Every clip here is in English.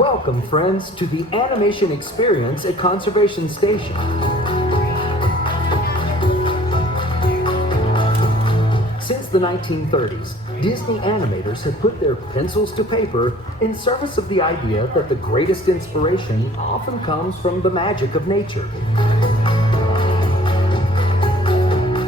Welcome, friends, to the animation experience at Conservation Station. Since the 1930s, Disney animators have put their pencils to paper in service of the idea that the greatest inspiration often comes from the magic of nature.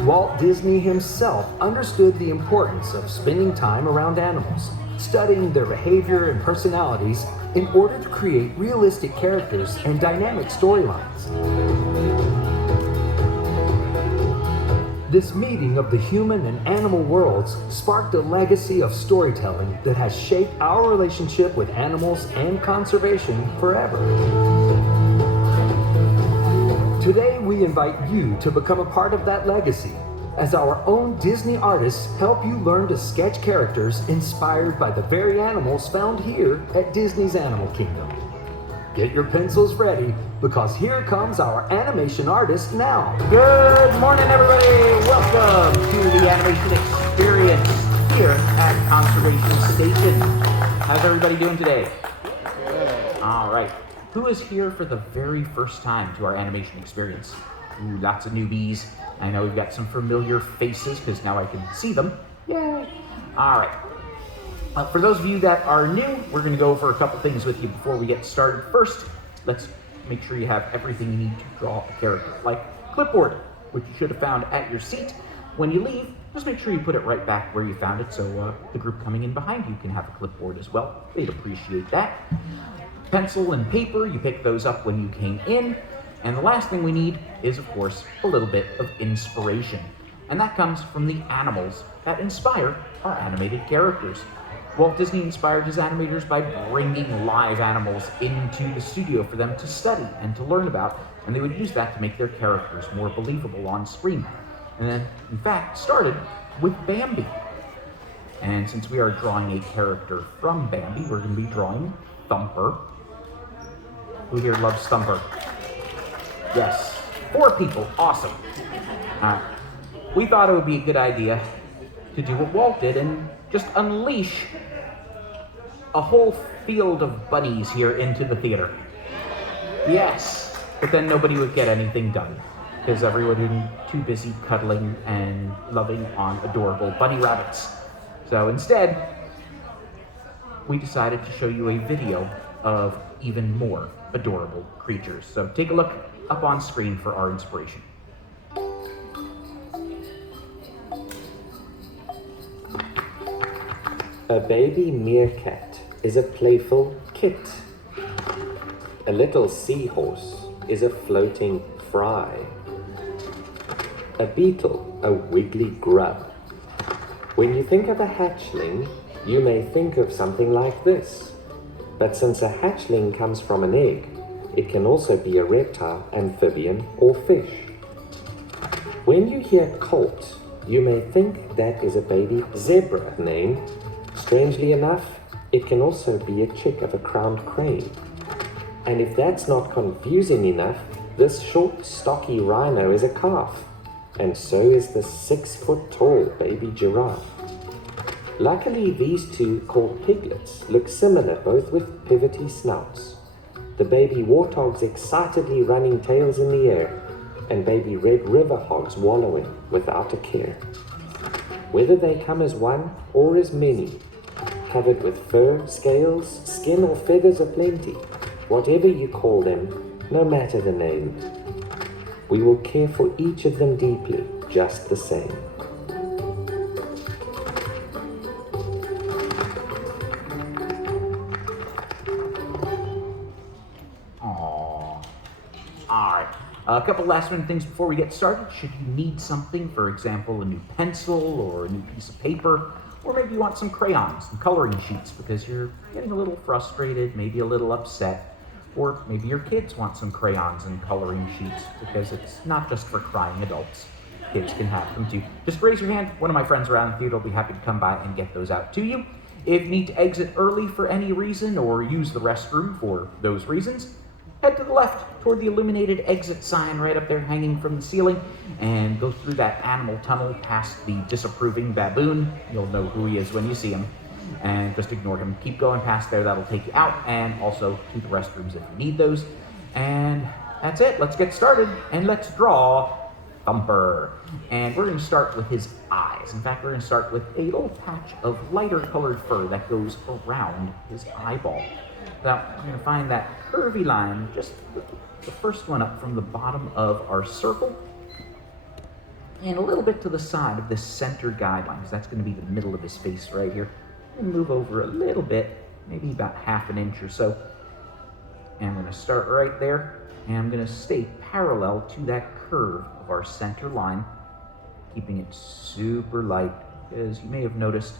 Walt Disney himself understood the importance of spending time around animals, studying their behavior and personalities in order to create realistic characters and dynamic storylines. This meeting of the human and animal worlds sparked a legacy of storytelling that has shaped our relationship with animals and conservation forever. Today, we invite you to become a part of that legacy as our own Disney artists help you learn to sketch characters inspired by the very animals found here at Disney's Animal Kingdom. Get your pencils ready, because here comes our animation artist now. Good morning, everybody. Welcome to the animation experience here at Conservation Station. How's everybody doing today? Good. All right. Who is here for the very first time to our animation experience? Ooh, lots of newbies. I know we've got some familiar faces because now I can see them. Yay. All right. For those of you that are new, we're going to go over a couple things with you before we get started. First, let's make sure you have everything you need to draw a character, like clipboard, which you should have found at your seat. When you leave, just make sure you put it right back where you found it so the group coming in behind you can have a clipboard as well. They'd appreciate that. Pencil and paper, you picked those up when you came in. And the last thing we need is, of course, a little bit of inspiration. And that comes from the animals that inspire our animated characters. Walt Disney inspired his animators by bringing live animals into the studio for them to study and to learn about, and they would use that to make their characters more believable on screen. And then, in fact, started with Bambi. And since we are drawing a character from Bambi, we're going to be drawing Thumper. Who here loves Thumper? Yes, 4 people, awesome. We thought it would be a good idea to do what Walt did and just unleash a whole field of bunnies here into the theater. Yes, but then nobody would get anything done because everyone would be too busy cuddling and loving on adorable bunny rabbits. So instead, we decided to show you a video of even more adorable creatures. So take a look up on screen for our inspiration. A baby meerkat is a playful kit. A little seahorse is a floating fry. A beetle, a wiggly grub. When you think of a hatchling, you may think of something like this. But since a hatchling comes from an egg, it can also be a reptile, amphibian, or fish. When you hear colt, you may think that is a baby zebra named. Strangely enough, it can also be a chick of a crowned crane. And if that's not confusing enough, this short, stocky rhino is a calf, and so is the 6-foot-tall baby giraffe. Luckily, these two, called piglets, look similar, both with pivoty snouts. The baby warthogs excitedly running tails in the air, and baby red river hogs wallowing without a care. Whether they come as one or as many, covered with fur, scales, skin or feathers aplenty, whatever you call them, no matter the name, we will care for each of them deeply, just the same. A couple last minute things before we get started. Should you need something, for example, a new pencil or a new piece of paper, or maybe you want some crayons and coloring sheets because you're getting a little frustrated, maybe a little upset, or maybe your kids want some crayons and coloring sheets because it's not just for crying adults. Kids can have them too. Just raise your hand. One of my friends around the theater will be happy to come by and get those out to you. If you need to exit early for any reason or use the restroom for those reasons, head to the left toward the illuminated exit sign right up there hanging from the ceiling and go through that animal tunnel past the disapproving baboon. You'll know who he is when you see him. and just ignore him. Keep going past there, that'll take you out, and also to the restrooms if you need those. And that's it, let's get started, and let's draw Thumper. And we're going to start with his eyes. In fact, we're going to start with a little patch of lighter colored fur that goes around his eyeball. Now, we're going to find that curvy line, just the first one up from the bottom of our circle, and a little bit to the side of this center guideline, because that's going to be the middle of his face right here. And move over a little bit, maybe about half an inch or so. And I'm going to start right there, and I'm going to stay parallel to that curve of our center line, keeping it super light, because you may have noticed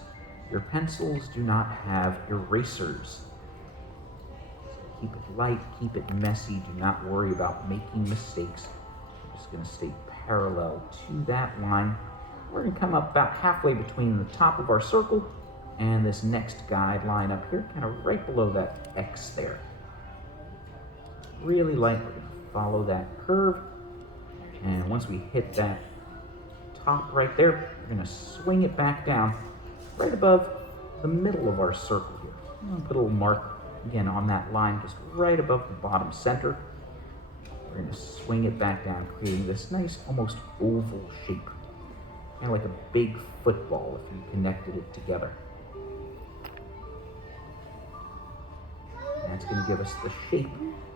your pencils do not have erasers. So keep it light, keep it messy, do not worry about making mistakes. I'm just going to stay parallel to that line. We're going to come up about halfway between the top of our circle and this next guideline up here, kind of right below that X there. Really light, we're going to follow that curve. And once we hit that top right there, we're going to swing it back down right above the middle of our circle here. I'm going to put a little mark again on that line just right above the bottom center. We're going to swing it back down, creating this nice almost oval shape, kind of like a big football if you connected it together. And that's going to give us the shape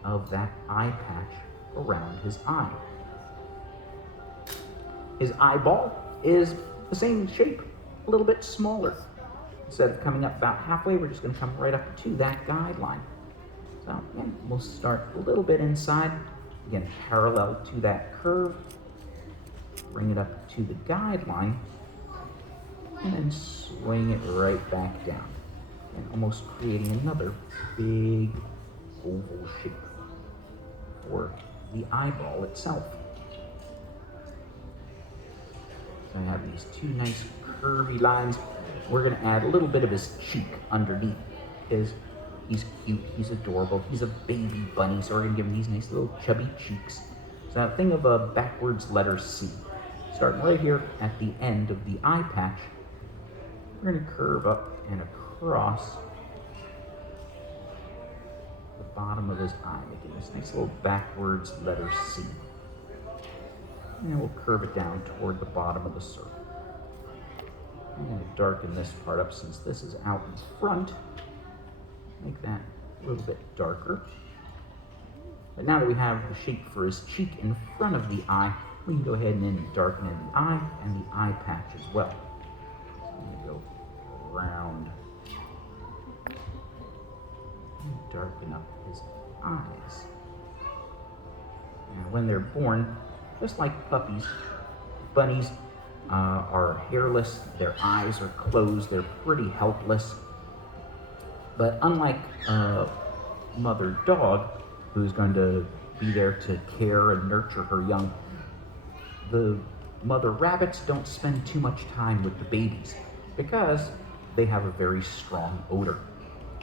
of that eye patch around his eye. His eyeball is the same shape, a little bit smaller. Instead of coming up about halfway, we're just going to come right up to that guideline. So again, we'll start a little bit inside, again parallel to that curve, bring it up to the guideline, and then swing it right back down, and almost creating another big oval shape for the eyeball itself. So I have these two nice curvy lines. We're going to add a little bit of his cheek underneath, because he's cute, he's adorable, he's a baby bunny, so we're going to give him these nice little chubby cheeks. So think of a backwards letter C. Starting right here at the end of the eye patch, we're going to curve up and across the bottom of his eye, making this nice little backwards letter C. And then we'll curve it down toward the bottom of the circle. I'm going to darken this part up since this is out in front. Make that a little bit darker. But now that we have the shape for his cheek in front of the eye, we can go ahead and darken in the eye and the eye patch as well. So I'm going to go around and darken up his eyes. Now when they're born, just like puppies, bunnies are hairless, their eyes are closed, they're pretty helpless. But unlike a mother dog, who's going to be there to care and nurture her young, the mother rabbits don't spend too much time with the babies because they have a very strong odor.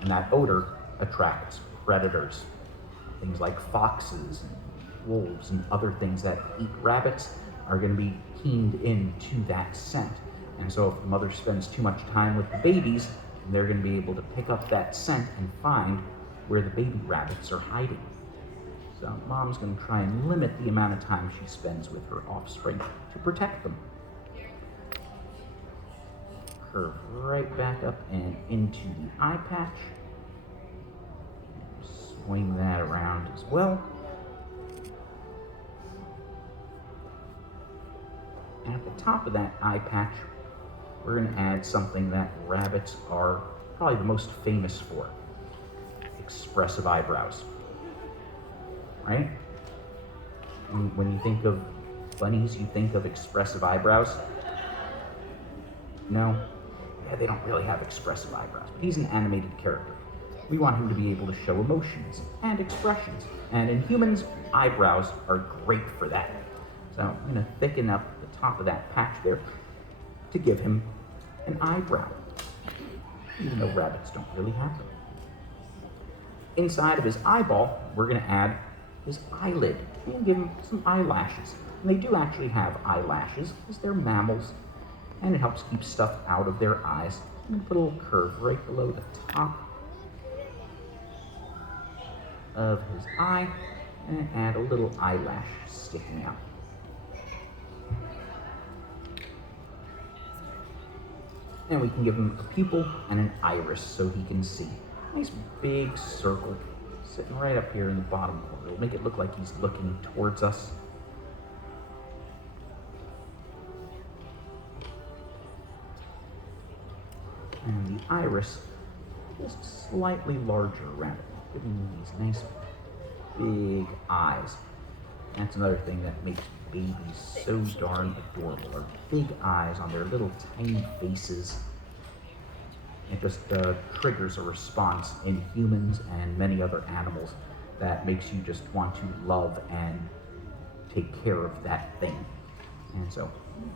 And that odor attracts predators, things like foxes and wolves and other things that eat rabbits are going to be keened into that scent. And so if the mother spends too much time with the babies, they're going to be able to pick up that scent and find where the baby rabbits are hiding. So mom's going to try and limit the amount of time she spends with her offspring to protect them. Curve right back up and into the eye patch. Swing that around as well. And at the top of that eye patch, we're going to add something that rabbits are probably the most famous for: expressive eyebrows. Right? When you think of bunnies, you think of expressive eyebrows? No? Yeah, they don't really have expressive eyebrows, but he's an animated character. We want him to be able to show emotions and expressions. And in humans, eyebrows are great for that. So I'm going to thicken up the top of that patch there to give him an eyebrow, even though rabbits don't really have them. Inside of his eyeball, we're going to add his eyelid and give him some eyelashes. And they do actually have eyelashes because they're mammals, and it helps keep stuff out of their eyes And put a little curve right below the top of his eye, and add a little eyelash sticking out. And we can give him a pupil and an iris so he can see. Nice big circle sitting right up here in the bottom corner. It'll make it look like he's looking towards us. And the iris just slightly larger around it, giving him these nice big eyes. That's another thing that makes babies so darn adorable, are big eyes on their little tiny faces. It just triggers a response in humans and many other animals that makes you just want to love and take care of that thing. And so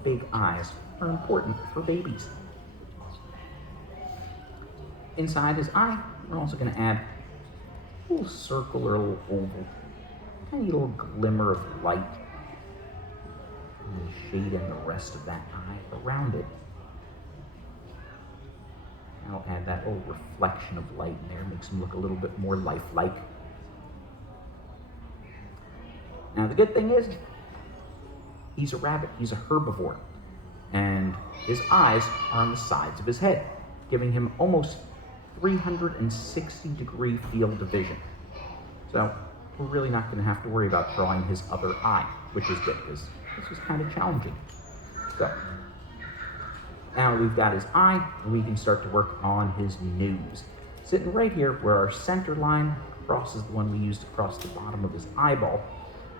big eyes are important for babies. Inside his eye, we're also going to add a little circle or a little oval, tiny little glimmer of light, and shade in the rest of that eye around it. I'll add that little reflection of light in there, makes him look a little bit more lifelike. Now the good thing is, he's a rabbit, he's a herbivore, and his eyes are on the sides of his head, giving him almost 360-degree field of vision. So we're really not going to have to worry about drawing his other eye, which is good because this was kind of challenging. So now we've got his eye, and we can start to work on his nose. Sitting right here where our center line crosses the one we used to cross the bottom of his eyeball,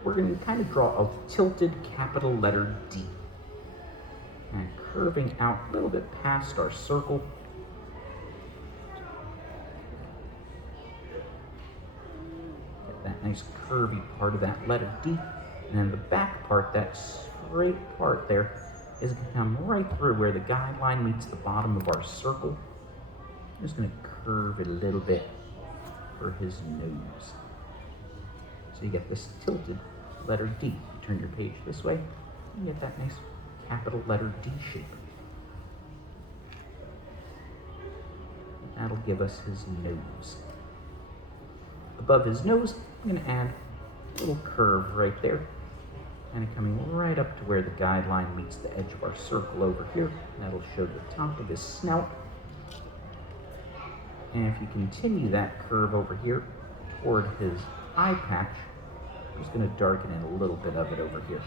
we're going to kind of draw a tilted capital letter D. And curving out a little bit past our circle. Get that nice curvy part of that letter D. And then the back part, that straight part there, is going to come right through where the guideline meets the bottom of our circle. I'm just going to curve it a little bit for his nose. So you get this tilted letter D. Turn your page this way, and you get that nice capital letter D shape. And that'll give us his nose. Above his nose, I'm going to add a little curve right there, kind of coming right up to where the guideline meets the edge of our circle over here. That'll show the top of his snout. And if you continue that curve over here toward his eye patch, I'm just going to darken in a little bit of it over here.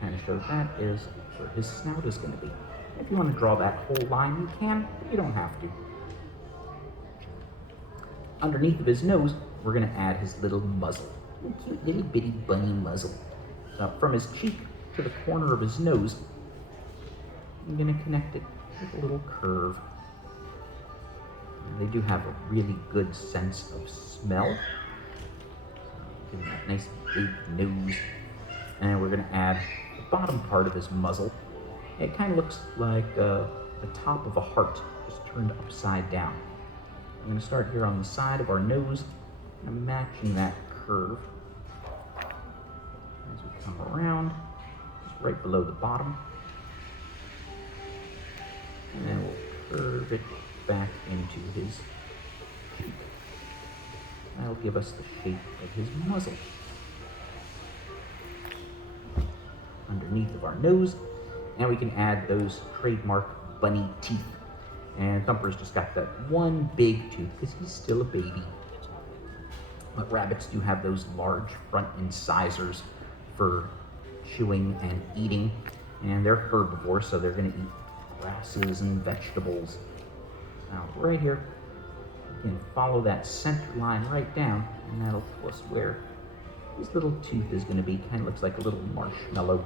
Kind of shows that is where his snout is going to be. If you want to draw that whole line, you can, but you don't have to. Underneath of his nose, we're going to add his little muzzle. A cute little bitty bunny muzzle. So from his cheek to the corner of his nose, I'm going to connect it with a little curve. And they do have a really good sense of smell. Give him that nice big nose. And we're going to add the bottom part of his muzzle. It kind of looks like the top of a heart, just turned upside down. I'm going to start here on the side of our nose, and matching that curve as we come around, just right below the bottom. And then we'll curve it back into his cheek. That'll give us the shape of his muzzle. Underneath of our nose, and we can add those trademark bunny teeth. And Thumper's just got that one big tooth because he's still a baby. But rabbits do have those large front incisors for chewing and eating. And they're herbivores, so they're going to eat grasses and vegetables. Now, right here, you can follow that center line right down, and that'll tell us where his little tooth is going to be. Kind of looks like a little marshmallow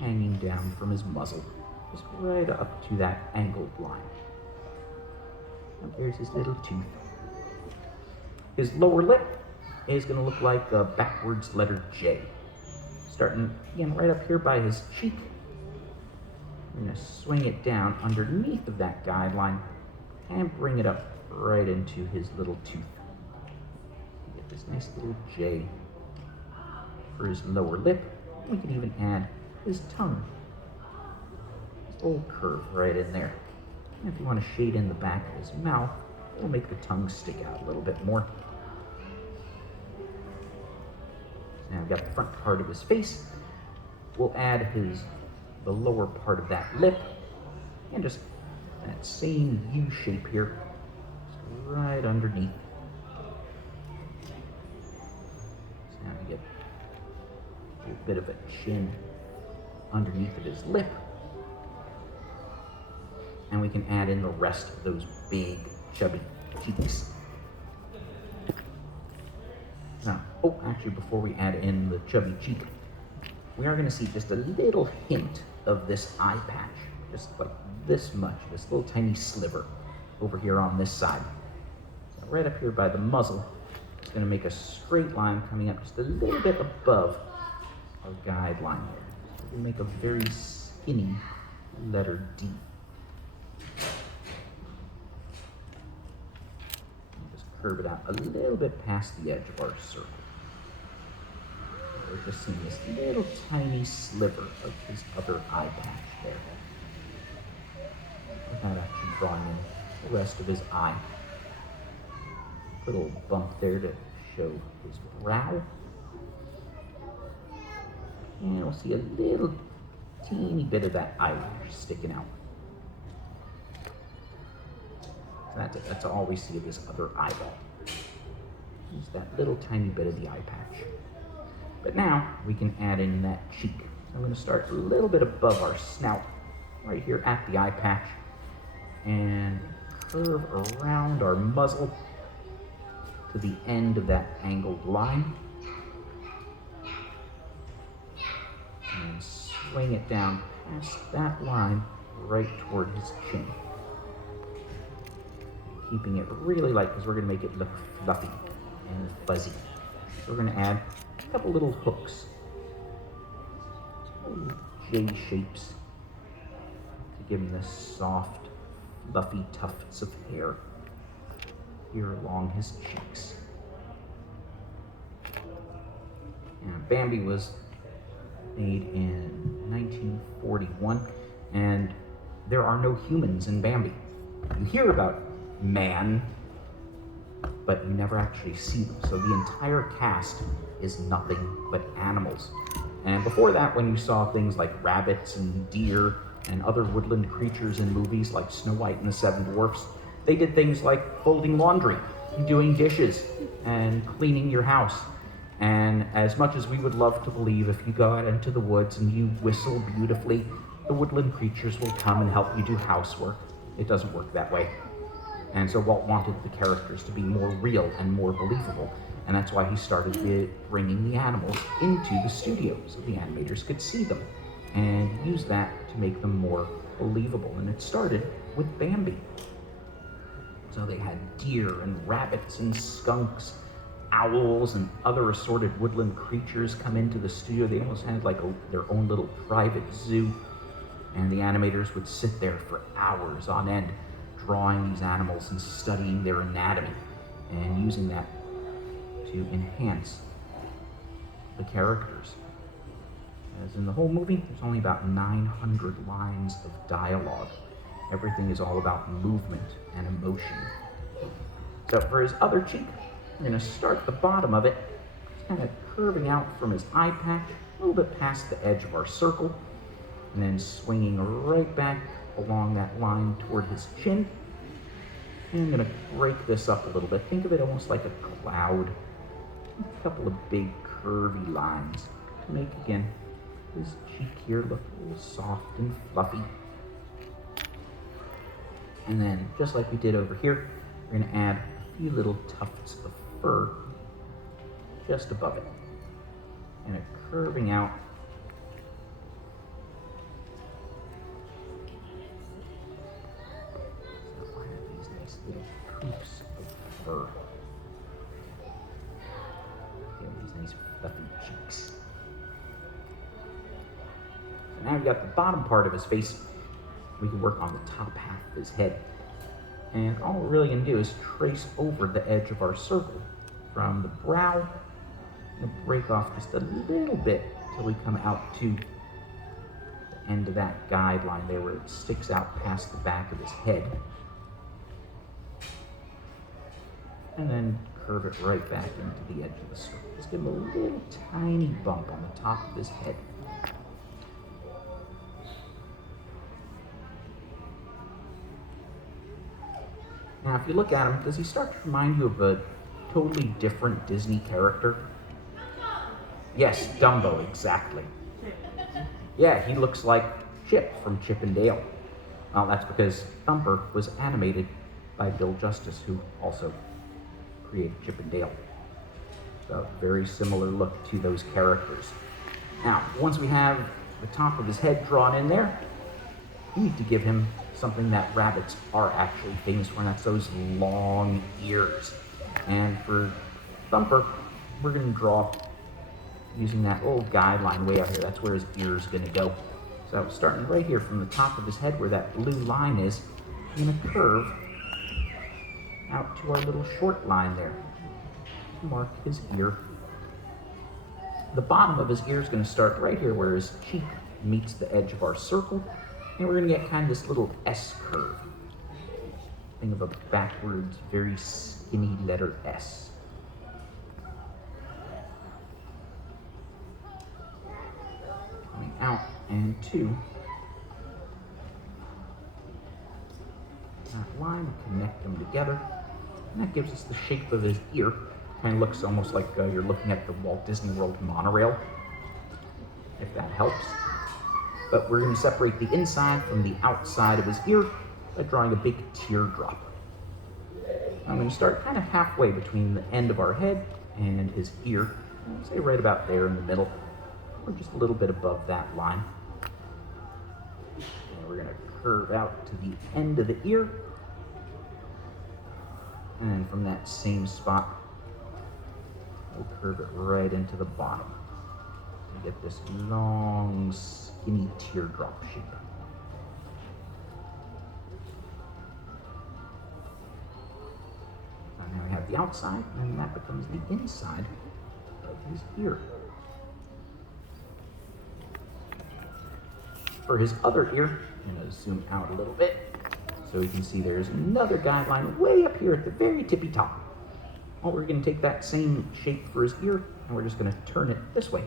hanging down from his muzzle, just right up to that angled line. And there's his little tooth. His lower lip is going to look like a backwards letter J. Starting again right up here by his cheek. I'm going to swing it down underneath of that guideline and bring it up right into his little tooth. Get this nice little J for his lower lip. We can even add his tongue. His little curve right in there. And if you want to shade in the back of his mouth, it'll make the tongue stick out a little bit more. So now we've got the front part of his face. We'll add the lower part of that lip, and just that same U shape here, just right underneath. So now we get a little bit of a chin underneath of his lip. And we can add in the rest of those big, chubby cheeks. Now, actually, before we add in the chubby cheek, we are going to see just a little hint of this eye patch, just like this much, this little tiny sliver over here on this side. So right up here by the muzzle, it's going to make a straight line coming up just a little bit above our guideline there. So we'll make a very skinny letter D. Just curve it out a little bit past the edge of our circle. We're just seeing this little tiny sliver of his other eye patch there. Without actually drawing in the rest of his eye. Put a little bump there to show his brow. And we'll see a little teeny bit of that eyelash sticking out. So that's it. That's all we see of this other eyeball. Just that little tiny bit of the eye patch. But now we can add in that cheek. So I'm going to start a little bit above our snout, right here at the eye patch, and curve around our muzzle to the end of that angled line. And swing it down past that line right toward his chin. Keeping it really light because we're going to make it look fluffy and fuzzy. So we're going to add a couple little hooks, little J shapes, to give him this soft, fluffy tufts of hair here along his cheeks. And Bambi was made in 1941, and there are no humans in Bambi. You hear about man, but you never actually see them. So the entire cast is nothing but animals. And before that, when you saw things like rabbits and deer and other woodland creatures in movies like Snow White and the Seven Dwarfs, they did things like folding laundry, doing dishes, and cleaning your house. And as much as we would love to believe if you go out into the woods and you whistle beautifully, the woodland creatures will come and help you do housework, it doesn't work that way. And so Walt wanted the characters to be more real and more believable. And that's why he started bringing the animals into the studio so the animators could see them and use that to make them more believable. And it started with Bambi. So they had deer and rabbits and skunks, owls and other assorted woodland creatures come into the studio. They almost had like their own little private zoo. And the animators would sit there for hours on end, drawing these animals and studying their anatomy and using that to enhance the characters. As in the whole movie, there's only about 900 lines of dialogue. Everything is all about movement and emotion. So for his other cheek, we're going to start at the bottom of it, kind of curving out from his eye patch, a little bit past the edge of our circle, and then swinging right back along that line toward his chin. And I'm going to break this up a little bit. Think of it almost like a cloud. A couple of big curvy lines to make, again, his cheek here look a little soft and fluffy. And then, just like we did over here, we're going to add a few little tufts of fur just above it. And it curving out little hoops of fur. These nice fluffy cheeks. So now we've got the bottom part of his face. We can work on the top half of his head. And all we're really going to do is trace over the edge of our circle from the brow and break off just a little bit until we come out to the end of that guideline there where it sticks out past the back of his head. And then curve it right back into the edge of the circle. Just give him a little tiny bump on the top of his head. Now, if you look at him, does he start to remind you of a totally different Disney character? Yes, Dumbo, exactly. Yeah, he looks like Chip from Chip and Dale. Well, that's because Thumper was animated by Bill Justice, who also created Chip and Dale. So, very similar look to those characters. Now, once we have the top of his head drawn in there, we need to give him something that rabbits are actually famous for, and that's those long ears. And for Thumper, we're going to draw using that old guideline way out here. That's where his ear's going to go. So starting right here from the top of his head where that blue line is, we're going to curve out to our little short line there. Mark his ear. The bottom of his ear is going to start right here where his cheek meets the edge of our circle. And we're going to get kind of this little S curve. Think of a backwards, very skinny letter S. Coming out and to that line, connect them together. And that gives us the shape of his ear. Kind of looks almost like you're looking at the Walt Disney World monorail, if that helps. But we're going to separate the inside from the outside of his ear by drawing a big teardrop. I'm going to start kind of halfway between the end of our head and his ear. Say right about there in the middle, or just a little bit above that line. And we're going to curve out to the end of the ear. And then from that same spot, we'll curve it right into the bottom. And get this long, skinny teardrop shape. And now we have the outside, and that becomes the inside of his ear. For his other ear, I'm going to zoom out a little bit so you can see there's another guideline way up here at the very tippy top. Well, we're going to take that same shape for his ear, and we're just going to turn it this way.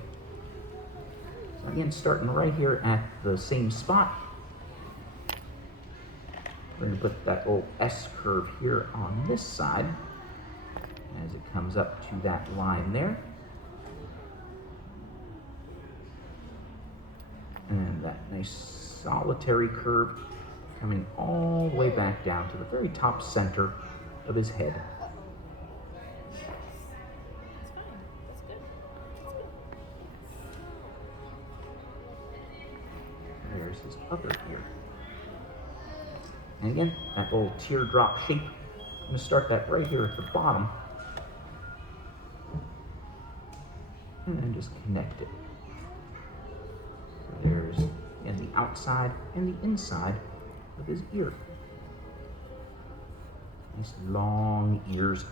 So again, starting right here at the same spot, we're going to put that old S curve here on this side as it comes up to that line there. And that nice solitary curve coming all the way back down to the very top center of his head. There's his other ear. And again, that little teardrop shape. I'm going to start that right here at the bottom. And then just connect it. So there's again, the outside and the inside of his ear. Nice long ears.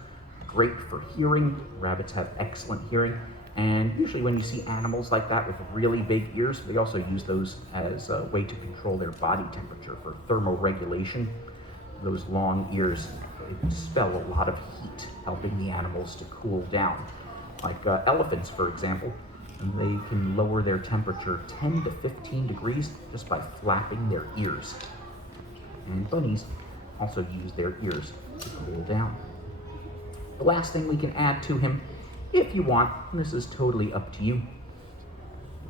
Great for hearing. Rabbits have excellent hearing. And usually when you see animals like that with really big ears, they also use those as a way to control their body temperature for thermoregulation. Those long ears expel a lot of heat, helping the animals to cool down. Like elephants, for example, they can lower their temperature 10 to 15 degrees just by flapping their ears. And bunnies also use their ears to cool down. The last thing we can add to him, if you want, and this is totally up to you,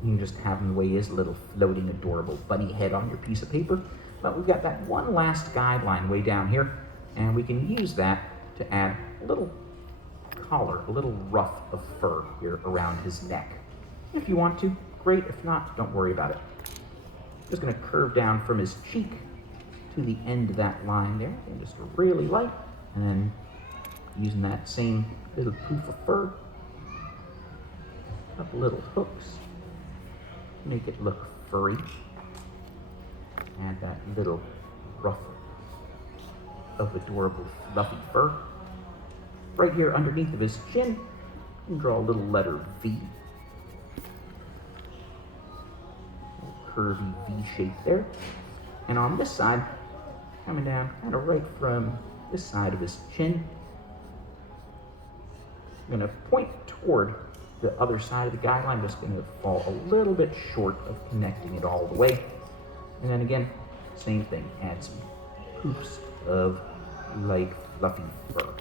you can just have him the way he is, a little floating adorable bunny head on your piece of paper. But we've got that one last guideline way down here, and we can use that to add a little collar, a little ruff of fur here around his neck. If you want to, great. If not, don't worry about it. Just going to curve down from his cheek to the end of that line there, and just really light, and then using that same little poof of fur, a couple little hooks, make it look furry. Add that little ruff of adorable fluffy fur. Right here underneath of his chin, you can draw a little letter V. We'll curvy V shape there. And on this side, coming down kind of right from this side of his chin, I'm going to point toward the other side of the guideline. I'm just going to fall a little bit short of connecting it all the way. And then again, same thing, add some poofs of light fluffy fur.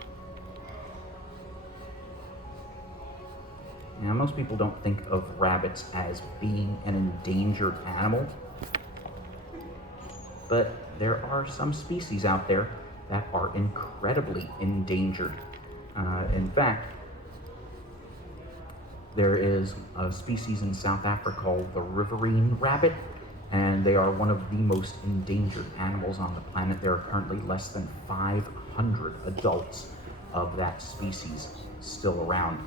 Now, most people don't think of rabbits as being an endangered animal, but there are some species out there that are incredibly endangered. In fact, there is a species in South Africa called the riverine rabbit, and they are one of the most endangered animals on the planet. There are currently less than 500 adults of that species still around.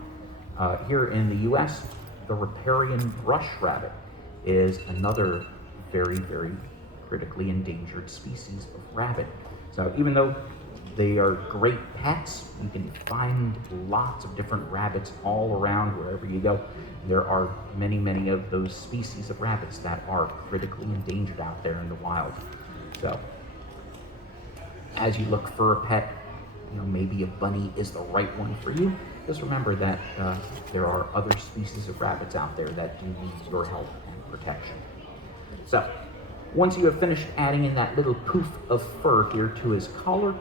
Here in the US, the riparian brush rabbit is another very, very critically endangered species of rabbit. So even though they are great pets, you can find lots of different rabbits all around wherever you go. There are many, many of those species of rabbits that are critically endangered out there in the wild. So as you look for a pet, maybe a bunny is the right one for you. Just remember that there are other species of rabbits out there that do need your help and protection. So once you have finished adding in that little poof of fur here to his collar,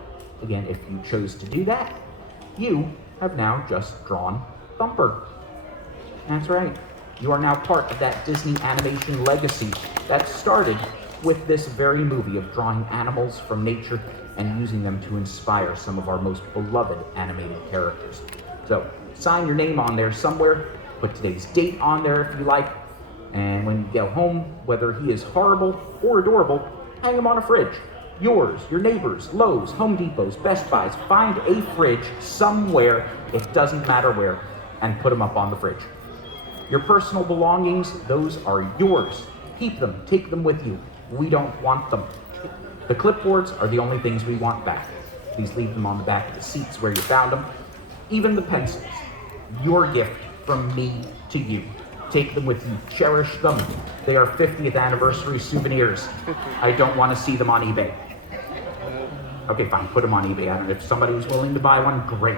again, if you chose to do that, you have now just drawn Thumper. That's right. You are now part of that Disney animation legacy that started with this very movie of drawing animals from nature and using them to inspire some of our most beloved animated characters. So sign your name on there somewhere, put today's date on there if you like, and when you go home, whether he is horrible or adorable, hang him on a fridge. Yours, your neighbors, Lowe's, Home Depot's, Best Buy's, find a fridge somewhere, it doesn't matter where, and put them up on the fridge. Your personal belongings, those are yours. Keep them, take them with you. We don't want them. The clipboards are the only things we want back. Please leave them on the back of the seats where you found them. Even the pencils, your gift from me to you. Take them with you, cherish them. They are 50th anniversary souvenirs. I don't want to see them on eBay. Okay, fine, put them on eBay. I don't know if somebody's willing to buy one, great.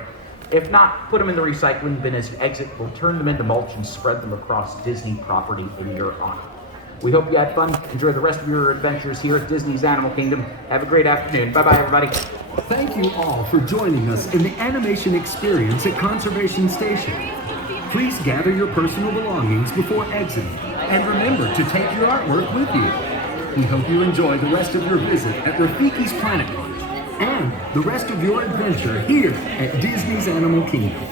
If not, put them in the recycling bin as you exit. We'll turn them into mulch and spread them across Disney property in your honor. We hope you had fun. Enjoy the rest of your adventures here at Disney's Animal Kingdom. Have a great afternoon. Bye-bye, everybody. Thank you all for joining us in the animation experience at Conservation Station. Please gather your personal belongings before exiting, and remember to take your artwork with you. We hope you enjoy the rest of your visit at Rafiki's Planet Lodge and the rest of your adventure here at Disney's Animal Kingdom.